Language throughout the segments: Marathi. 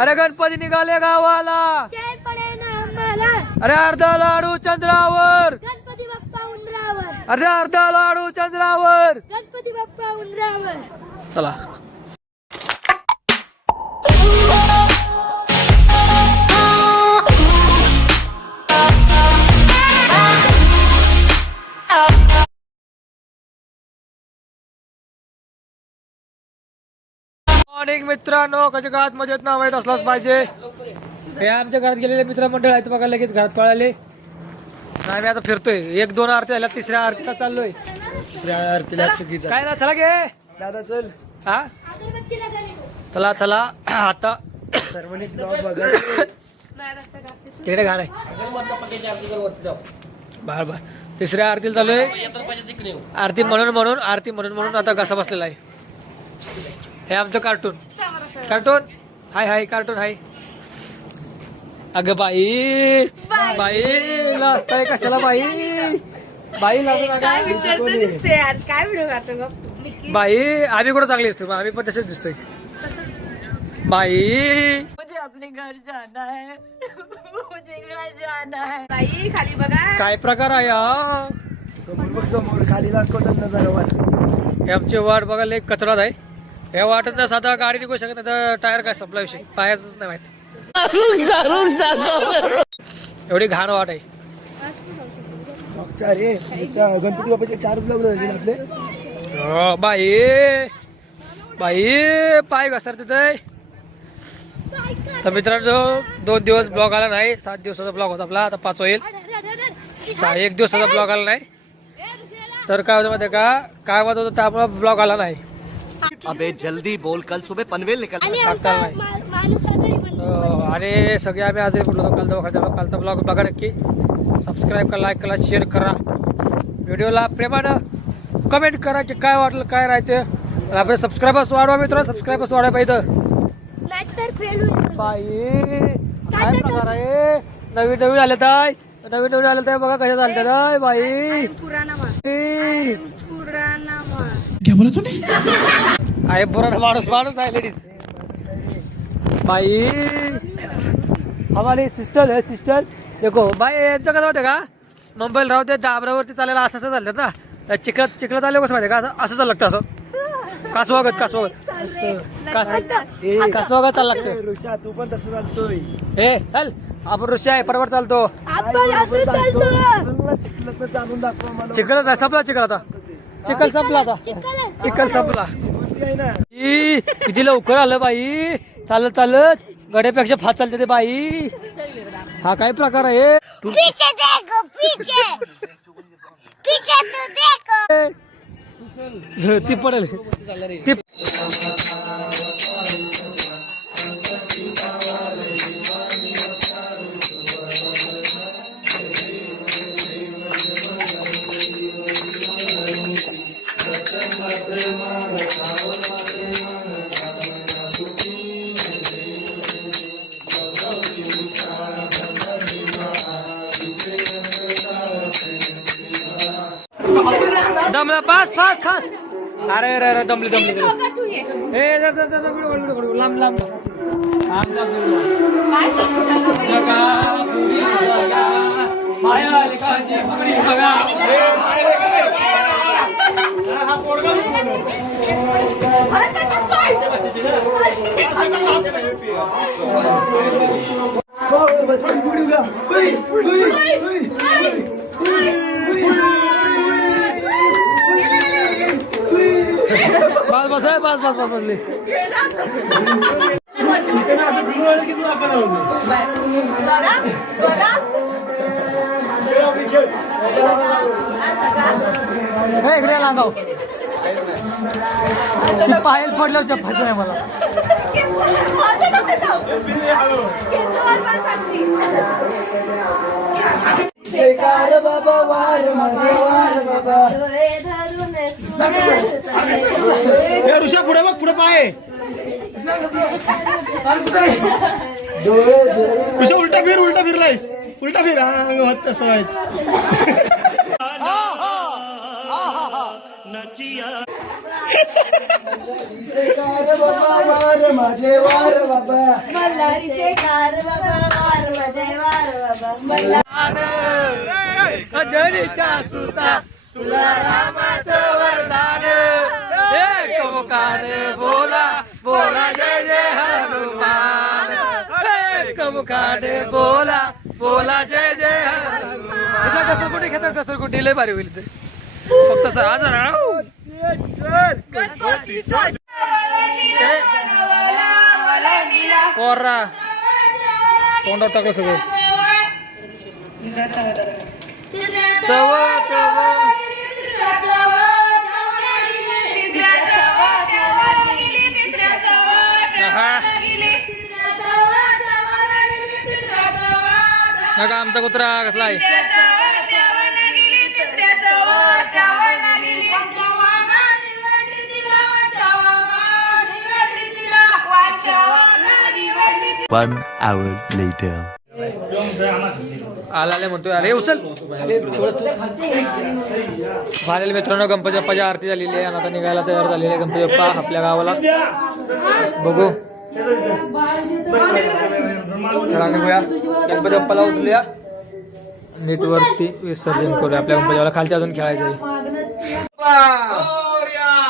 अरे गणपती निघाले गावाला. अरे अर्धा लाडू चंद्रावर. गणपती बाप्पा उंदरावर. अरे अर्धा लाडू चंद्रावर. गणपती बाप्पा उंदरावर. चला. मॉर्निंग मित्रांनो. कशा घरात? मजेत नाव माहीत असलाच पाहिजे. हे आमच्या घरात गेलेले मित्रमंडळ आहेत बघा लगेच घरात पळाले. आम्ही आता फिरतोय. एक दोन आरती झाल्या तिसऱ्या आरतीला चाललोय. दुसऱ्या आरतीला चुकीचा काय ना चला घे दादा चल. हा? चला चला. आता सर्वांनी ब्लॉग बघा तिकडे घाण आहे. बर बर तिसऱ्या आरतीला चालूय आरती म्हणून म्हणून आरती म्हणून म्हणून आता घसा बसलेला आहे. हे आमचं कार्टून कार्टून हाय हाय कार्टून हाय. अगं बाई बाई. लाजताय कशाला बाई? बाई गं? बाई आम्ही कुठं चांगली दिसतो आम्ही पण तसेच दिसतोय. बाई. मुझे अपने घर जाना है। मुझे घर जाना है। बाई खाली बघा. काय प्रकार आहे हा? समोर बघ समोर. खाली दाखवतात वाट. हे आमची वाट बघायला एक कचरात आहे. या वाटत ना साधा गाडी निघू शकत नाही तर टायर काय संपला विषय. पायाच नाही माहीत. एवढी घाण वाट आहे. गणपती बाप्पाचे चार आपले. हो, बाई. बाई पाय घसर तिथे तर मित्रांनो दोन दिवस ब्लॉग आला नाही. सात दिवसाचा ब्लॉग होता आपला आता पाच होईल. एक दिवसाचा ब्लॉग आला नाही. तर काय होतं माहिती आहे का? काय होत होतं त्यामुळे ब्लॉग आला नाही. अबे जल्दी बोल कल सुबह पनवेल निकल आणि टाकता आमचा नाही. मा- माणूस आजारी पण अं, आणि सगळे आम्ही आजही कुठलो होतो काल दवाखान्यात कालचा ब्लॉग बघा नक्की सबस्क्राईब करा लाईक करा शेअर करा। व्हिडिओला प्रेमानं कमेंट करा की काय वाटलं काय राहते। आणि आपले सबस्क्रायबर्स वाढवा मित्र सबस्क्रायबर्स वाढवा पाहिजे नाहीतर फेल होईल बाई काय प्रकार आहे? नवीन नवीन आले ताय नवीन नवीन आले ताय बघा कशा चालतात ताय बाई. पुराणा मा ई. पुराणा मा आहे पुराणा माणूस माणूस आहे लेडीज बाई. हमारी सिस्टर है सिस्टर देखो बाई यांचं कसं माहिती का? मुंबईला राहू ते डाबरावरती चालायला असं असं चालतात ना. चिखलात चिखलात आले कसं माहिती का? असं असं चाललं लागतं असं. कासवागत कासवागत कास कासवागत चाललं लागतं? ऋषा तू पण तसं चालतोय. हे चल. आपण ऋषी आहे बरोबर चालतो. आपण असं चालतो. चिखलात चालून दाखवा मला. चिखल आहे, संपला चिखल आता. चिखल संपला आता. चिखल संपला. आहे ई, किती लवकर आलं बाई. चालत चालत. गड्यापेक्षा फास्ट चालते ते बाई. हा काय प्रकार आहे? तू पीछे देखो पीछे. पीछे तू देखो. ती पडेल. ती अरे अरे अरे दमली दमली दमली. ए जा जा जा जा, व्हिडिओ काढ, व्हिडिओ काढ, लांब लांब लांब जा, व्हिडिओ. जगा पुरी जगा, माया लेकाची पुरी बघा. बस बस आहे, बस बस बस बसली हे इकडे लागाव पायल पडलं चप्पाचं आहे मला. शेकार बाबा वार माझे वार बाबा. ऋषा पुढे बघ पुढे पाय. डोळे डोळे ऋषा उलटा फिर उलटा फिरलायस. उलटा फिर. हा होत तसं व्हायचं. कार बाबा वार माझे वार बाबा. मल्हारीचे कार बाबा. वार सुता तुला रामाचं वरदान हे मुखान बोला बोला जय जय हनुमान हे मुखान बोला बोला जय जय हनुमान घसरकुटी घेतात घसरकुटी लय भारी होईल ते फक्त आज आजार पोरा तोंडात टाका सगळं चव चव नका आमचा कुत्रा कसला आहे One hour later. आला आले म्हणतोय अरे उचल झालेले मित्रांनो गणपती बाप्पाची आरती झालेली आहे. आणि आता निघायला तयार झालेले आहे गणपती बाप्पा आपल्या गावाला. बघू. चला निघूया. गणपती बाप्पाला उचलूया. नीट वरती विसर्जन करूया. आपल्या गणपती बाप्पाला खालती अजून खेळायचं आहे.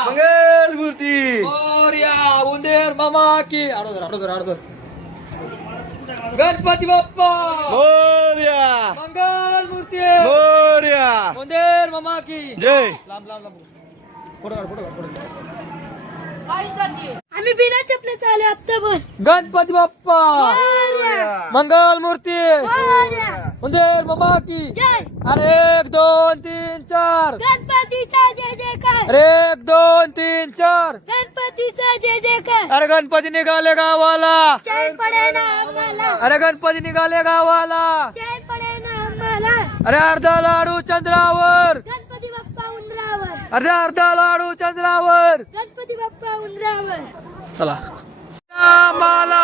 मंगल मूर्ती! उंदेर मामा की आडोगर आडोगर आडोगर गणपती बाप्पा! मंगल मूर्ती उंदेर मामा की. जय! लांब लांब लांब. फोटो काढ फोटो काढ फोटो काढ. आम्ही बिना चपलेचा आले हप्ताभर गणपती बाप्पा! मंगल मूर्ती उंदेर मामा की. अरे एक दोन तीन चार. गणपतीचा जय जयकार. अरे एक दोन तीन चार. गणपतीचा जय जयकार. अरे गणपती निघाले गावाला. जय पडे ना आम्हाला. अरे गणपती निघाले गावाला. जय पडे ना आम्हाला. अरे अर्धा लाडू चंद्रावर. गणपती बाप्पा उंदरावर. अरे अर्धा लाडू चंद्रावर. गणपती बाप्पा उंदरावर. चला. आम्हाला.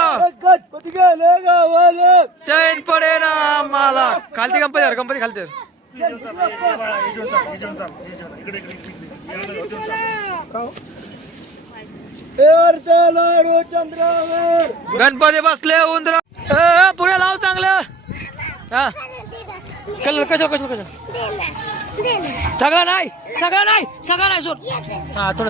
चैन पडे ना आम्हाला. खालती गणपती अरे गणपती खालते लाडू चंद्रावर गणपती बसले उंदर. पुढे लाव चांगलं. हा. कलर कसं कसं कसं सगळं नाही सगळं नाही सगळं नाही सोड. हा थोडं.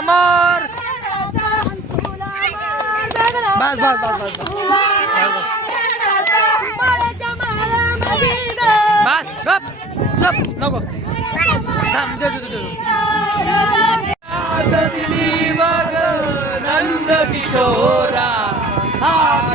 मार. बस बस बस बस गप गप नको थांब दे दे दे, दे आजली बघ नंद किशोरा. आशीर्वाद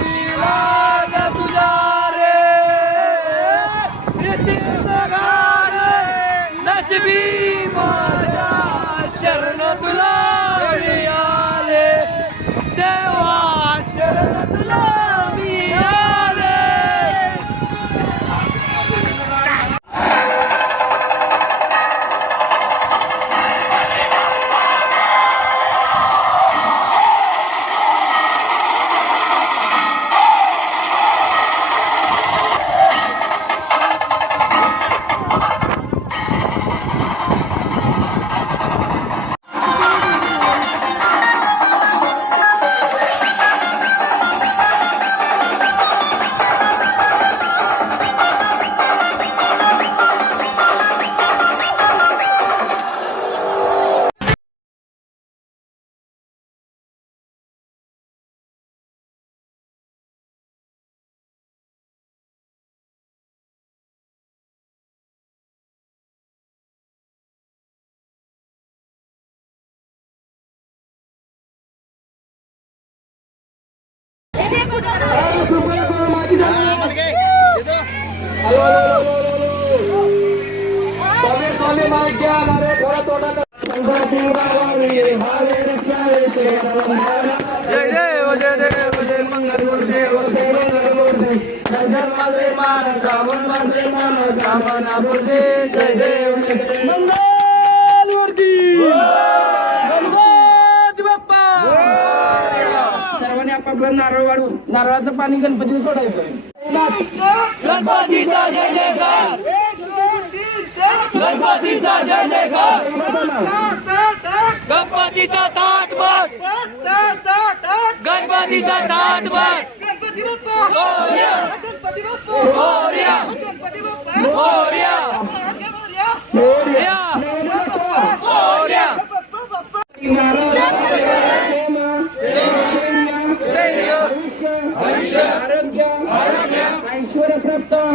जय देव जय देव जय मंगल मूर्ती रावण बांधे मला जामना बोलते जय देव मंगलवरती गणपती बाप्पा सर्वांनी आपापलं नारळ वाढून नारळाचं पाणी गणपतीला सोडायचं गणपतीचा जय जयकार. गणपतीचा जय जयकार. गणपतीचा ताट बट. गणपतीचा ताट बट. मोरया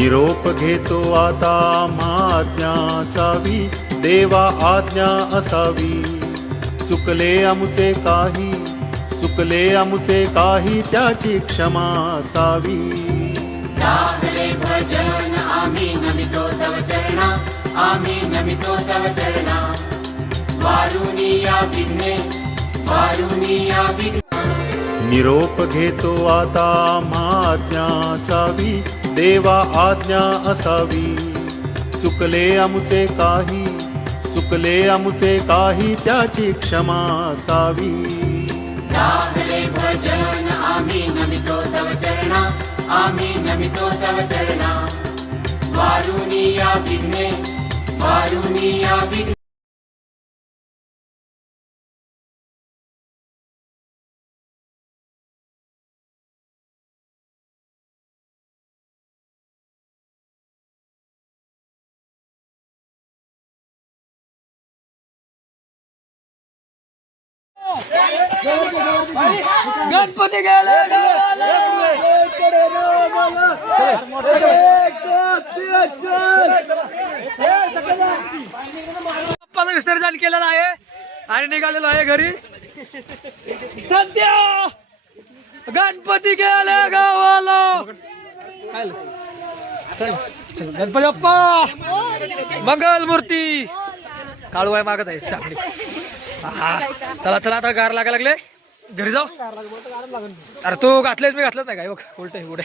निरोप घेतो आता महाज्ञा असावी देवा आज्ञा असावी. चुकले अमुचे काही चुकले अमुचे काही त्याची क्षमा असावी. भजन आम्ही नमितो तव चरणा आम्ही नमितो तव चरणा. वारुणी या विघ्ने वारुणी या विघ्ने. निरोप घेतो आता महाज्ञा असावी देवा आज्ञा असावी. चुकले अमुचे काही चुकले अमुचे काही त्याची क्षमा असावी. साहले भजन आम्ही नमितो तव चरणा आम्ही नमितो तव चरणा. वारुणी या विघ्ने वारुणी या विघ्ने. गणपती गेले बाप्पाचं विसर्जन केलेलं आहे आणि निघालेलो आहे घरी. सध्या गणपती गेले गावाला. गणपती बाप्पा मंगल मूर्ती. काळू आहे मागत आहे हा, चला चला आता गार लागायला लागले. घरी जाऊ? अरे तू घातलेच मी घातलंच नाही काय. बघ उलट उडे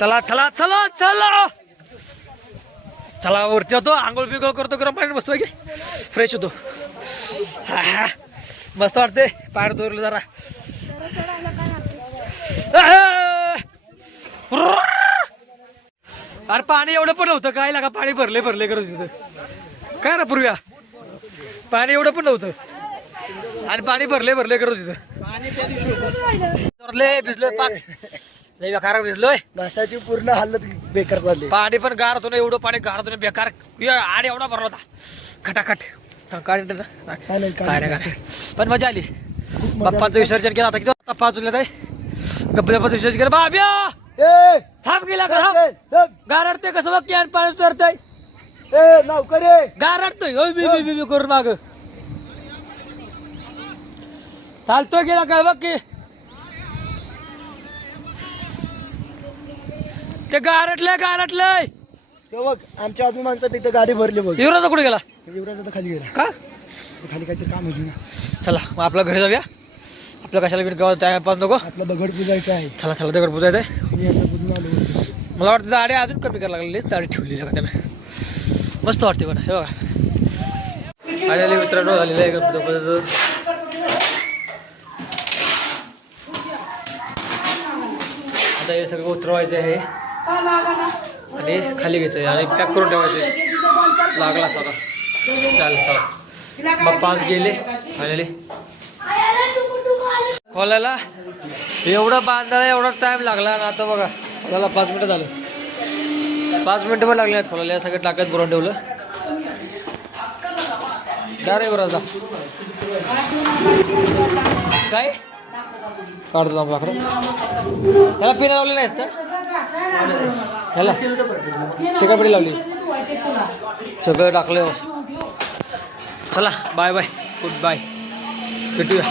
चला चला चला चला. चला वरती होतो आंघोळ बिघोळ करतो गरम पाणी बसतो की? फ्रेश होतो. हा, हा. मस्त वाटते पाय दोरलं जरा. अरे पाणी एवढं पण नव्हतं. काय लागा पाणी भरले भरले करू तिथं. काय रे पूर्व्या? पाणी एवढं पण नव्हतं. आणि पाणी भरले भरले करत तिथं. भरले भिजलोय पाक. लय बेकार भिजलोय. घासाची पूर्ण हालत बेकार झाली. पाणी पण गार होतं ना एवढं पाणी गार होतं बेकार. आड एवढा भरला होता. खटाखट. पण मजा आली. बाप्पाचं विसर्जन केलं आता किती? पाच वाजले आहे गप्पाचं विसर्जन केलं. बाब्या ए! थांब गेला ए, ए, गारडते कसं बघ की आणि पाणी उतरतंय. ए नौकरी! गारडतोय ओय बी बी बी बी करून माग. चालतोय गेला काय बघ की. ते गारटलंय गारटलंय ते बघ आमच्या अजून माणसं तिथं गाडी भरली बघ. युवराजा कुठे गेला? युवराज आता खाली गेला. का? ते खाली काहीतरी काम होती ना. चला मग आपल्या घरी जाऊया. आपल्या कशाला बिन गावात टाइमपास नको. आपलं दगड पुजायचं आहे. चला चला दगड पुजायचंय मी याचं पुजून आलो. होतो. मला वाटतं दाढी अजून कमी करायला लागली दाढी ठेवलेली आहे का त्यानं? मस्त वाटते पण हे बघा. आलेले मित्रांनो झालेलं आहे गणपती आता हे सगळं उतरवायचं आहे. आणि खाली घ्यायचं आहे. आणि पॅक करून ठेवायचं लागला सगळा चालेल मग पाच गेले आलेले खोलायला एवढं बांधायला एवढा टाइम लागला ना आता बघा. खोलायला पाच मिनिटं झालं. पाच मिनिटं पण लागले आहेत. या सगळं टाकत भरून ठेवलं. काय रे बरं जा. काय? काढतो आपला ह्याला पिन लावलेला आहेस ना ह्याला. चिकटपडी लावली. सगळं टाकलं चला बाय बाय गुड बाय भेटूया.